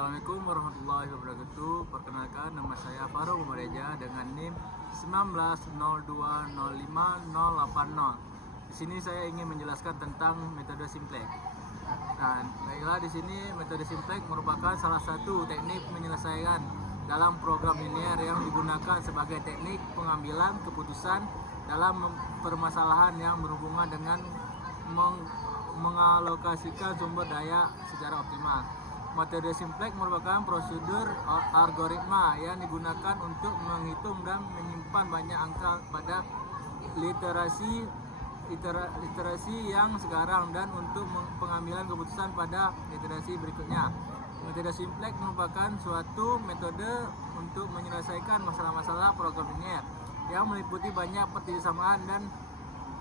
Assalamualaikum warahmatullahi wabarakatuh. Perkenalkan, nama saya Farouk Umareja dengan NIM 19020580. Di sini saya ingin menjelaskan tentang metode simplex. Dan baiklah, di sini metode simplex merupakan salah satu teknik menyelesaikan dalam program linear yang digunakan sebagai teknik pengambilan keputusan dalam permasalahan yang berhubungan dengan mengalokasikan sumber daya secara optimal. Metode simplex merupakan prosedur algoritma yang digunakan untuk menghitung dan menyimpan banyak angka pada literasi yang sekarang dan untuk pengambilan keputusan pada literasi berikutnya. Metode simplex merupakan suatu metode untuk menyelesaikan masalah-masalah program linear yang meliputi banyak pertisamaan dan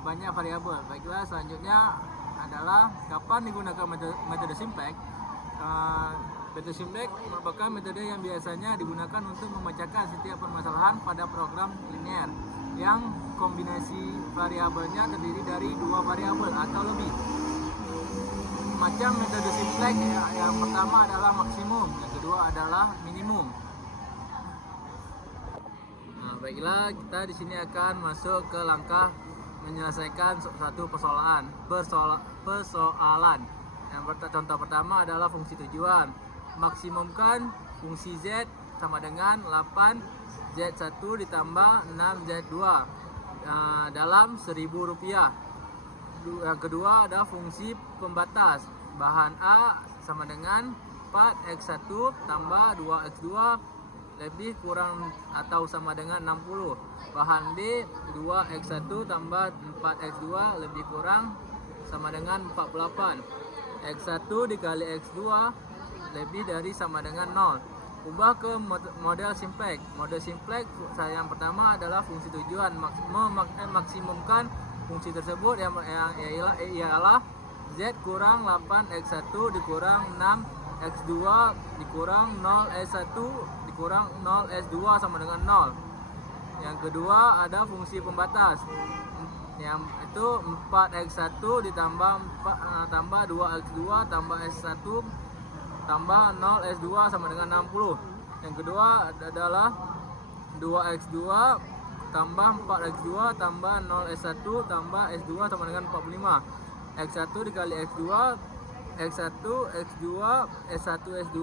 banyak variabel. Baiklah, selanjutnya adalah kapan digunakan metode simplex. Metode simplex merupakan metode yang biasanya digunakan untuk memecahkan setiap permasalahan pada program linear yang kombinasi variabelnya terdiri dari dua variabel atau lebih. Macam metode simplex yang pertama adalah maksimum, yang kedua adalah minimum. Baiklah, kita di sini akan masuk ke langkah menyelesaikan suatu persoalan. Contoh pertama adalah fungsi tujuan. Maksimumkan fungsi Z sama dengan 8Z1 ditambah 6Z2 dalam Rp1.000. Yang kedua ada fungsi pembatas. Bahan A sama dengan 4X1 tambah 2X2 lebih kurang atau sama dengan 60. Bahan B 2X1 tambah 4X2 lebih kurang sama dengan 48. X1 dikali X2 lebih dari sama dengan 0. Ubah ke model simplex. Model simplex yang pertama adalah fungsi tujuan. Maksimumkan fungsi tersebut yang ialah Z kurang 8X1 dikurang 6X2 dikurang 0S1 dikurang 0S2 sama dengan 0. Yang kedua ada fungsi pembatas, yang itu 4X1 ditambah 2X2 tambah S1 tambah 0S2 sama dengan 60. Yang kedua adalah 2X2 tambah 4X2 tambah 0S1 tambah S2 sama dengan 45. X1 dikali X2 X1 X2 S1 S2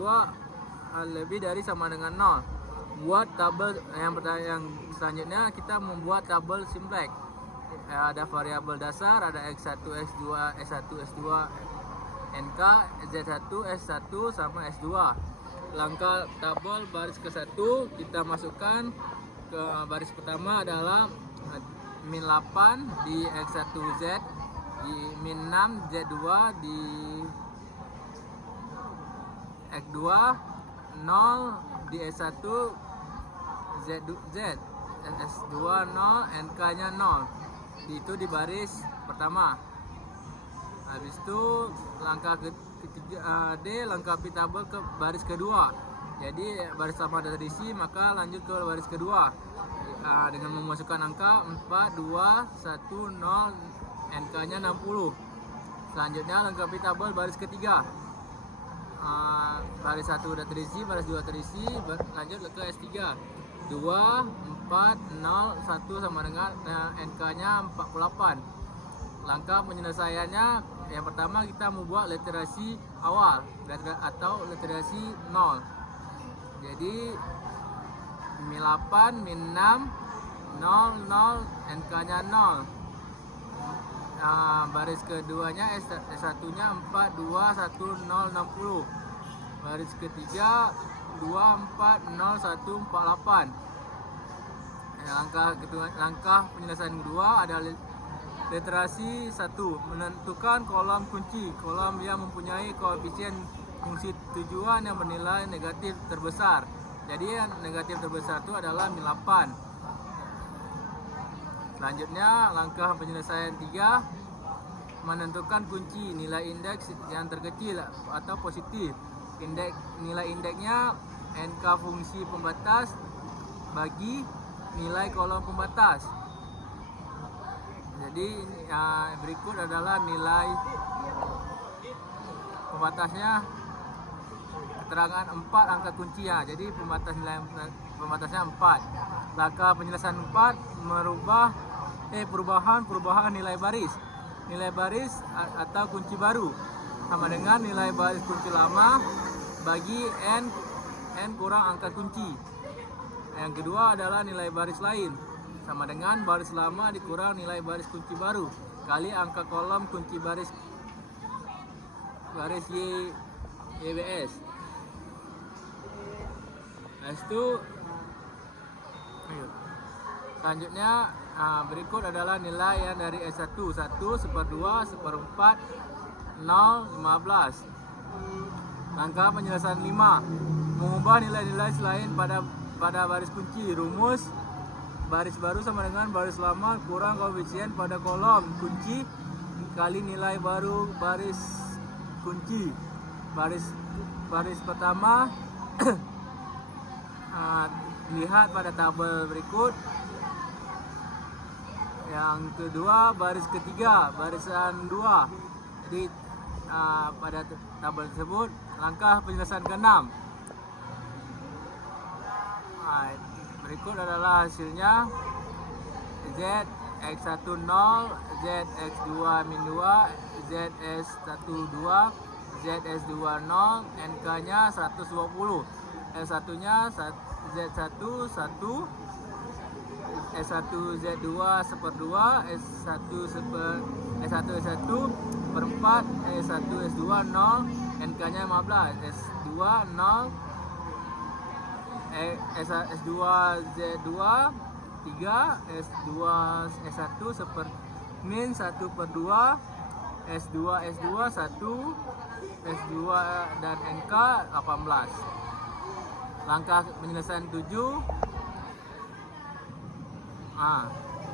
lebih dari sama dengan 0. Buat tabel yang selanjutnya, kita membuat tabel simplex. Ada variabel dasar, ada X1, X2, S1, S2, NK, Z1, S1 sama S2. Langkah tabel baris ke-1 kita masukkan ke baris pertama adalah min 8 di X1Z, di min 6 Z2 di X2, 0 di S1 Z, S2 0, NK nya 0. Itu di baris pertama. Habis itu langkah ketiga D, lengkapi tabel ke baris kedua. Jadi baris pertama ada terisi, maka lanjut ke baris kedua dengan memasukkan angka 4, 2, 1, 0, NK nya 60. Selanjutnya lengkapi tabel baris ketiga. Baris 1 udah terisi, baris 2 terisi, lanjut ke S3. 2, 4, 0, 1 sama dengan NK nya 48. Langkah penyelesaiannya, yang pertama kita membuat literasi awal atau literasi 0. Jadi min 8 min 6 0 0 NK nya 0. Baris keduanya S1 nya 4, 2, 1, 0, 60. Baris ketiga 2, 4, 0, 1, 48. Langkah penyelesaian kedua ada literasi 1. Menentukan kolom kunci, kolom yang mempunyai koefisien fungsi tujuan yang bernilai negatif terbesar. Jadi yang negatif terbesar itu adalah min 8. Selanjutnya langkah penyelesaian 3, menentukan kunci nilai indeks yang terkecil atau positif. Nilai indeksnya NK fungsi pembatas bagi nilai kolom pembatas. Jadi berikut adalah nilai pembatasnya keterangan 4 angka kunci ya. Jadi pembatasnya 4. Langkah penyelesaian 4 perubahan nilai baris. Nilai baris atau kunci baru sama dengan nilai baris kunci lama bagi n kurang angka kunci. Yang kedua adalah nilai baris lain sama dengan baris lama dikurang nilai baris kunci baru kali angka kolom kunci baris YBS. Selanjutnya berikut adalah nilai yang dari S1 1, 1/2, 1/4, 0, 15. Langkah penyelesaian 5. Mengubah nilai-nilai selain pada baris kunci. Rumus baris baru sama dengan baris lama kurang koefisien pada kolom kunci kali nilai baru baris kunci. Baris pertama lihat pada tabel berikut. Yang kedua baris ketiga, barisan 2. Jadi pada tabel tersebut langkah penyelesaian ke-6. Berikut adalah hasilnya. Z X1 0, Z X2 min 2, ZS1 2, ZS2 0, NK nya 120, S1 nya Z1 1, S1 Z2 1/2, S1 S1 per 4, S1 S2 0, NK nya 15, S2 0, S2 Z2 3, S2 S1 min 1/2, S2 S2 1, S2 dan NK 18. Langkah penyelesaian 7.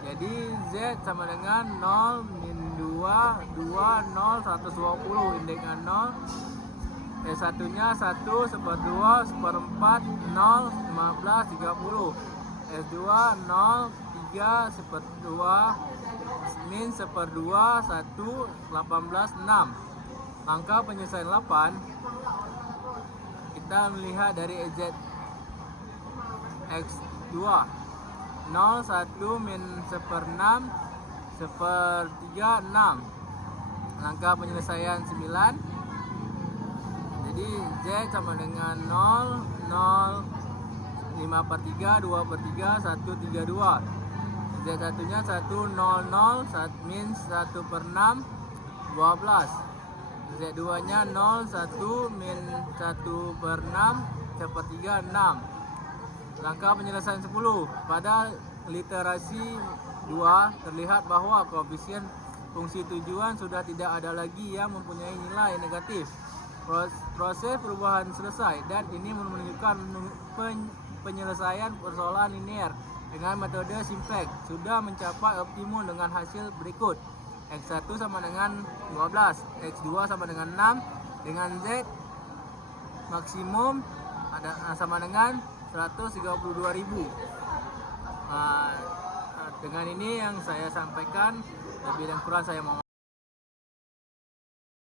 Jadi Z sama dengan 0 min 2 2 0 120, indeksnya 0. S1 nya 1 1/2 1/4 0 15 30, S2 0 3 1/2 min 1/2 1 18 6. Langkah penyelesaian 8 kita melihat dari Z X2 0 1 min 1/6 1/3 6. Langkah penyelesaian 9. Jadi Z sama dengan 0 0 5/3 2/3 1/32. Z1 nya 1 0 0 min 1/6 12. Z2 nya 0 1 min 1/6 1/3 6. Langkah penyelesaian 10. Pada literasi 2 terlihat bahwa koefisien fungsi tujuan sudah tidak ada lagi yang mempunyai nilai negatif. Proses perubahan selesai dan ini menunjukkan penyelesaian persoalan linear dengan metode simplex sudah mencapai optimum dengan hasil berikut. X1 sama dengan 12, X2 sama dengan 6, dengan Z maksimum sama dengan 132.000. Dengan ini yang saya sampaikan, lebih dan kurang saya mohon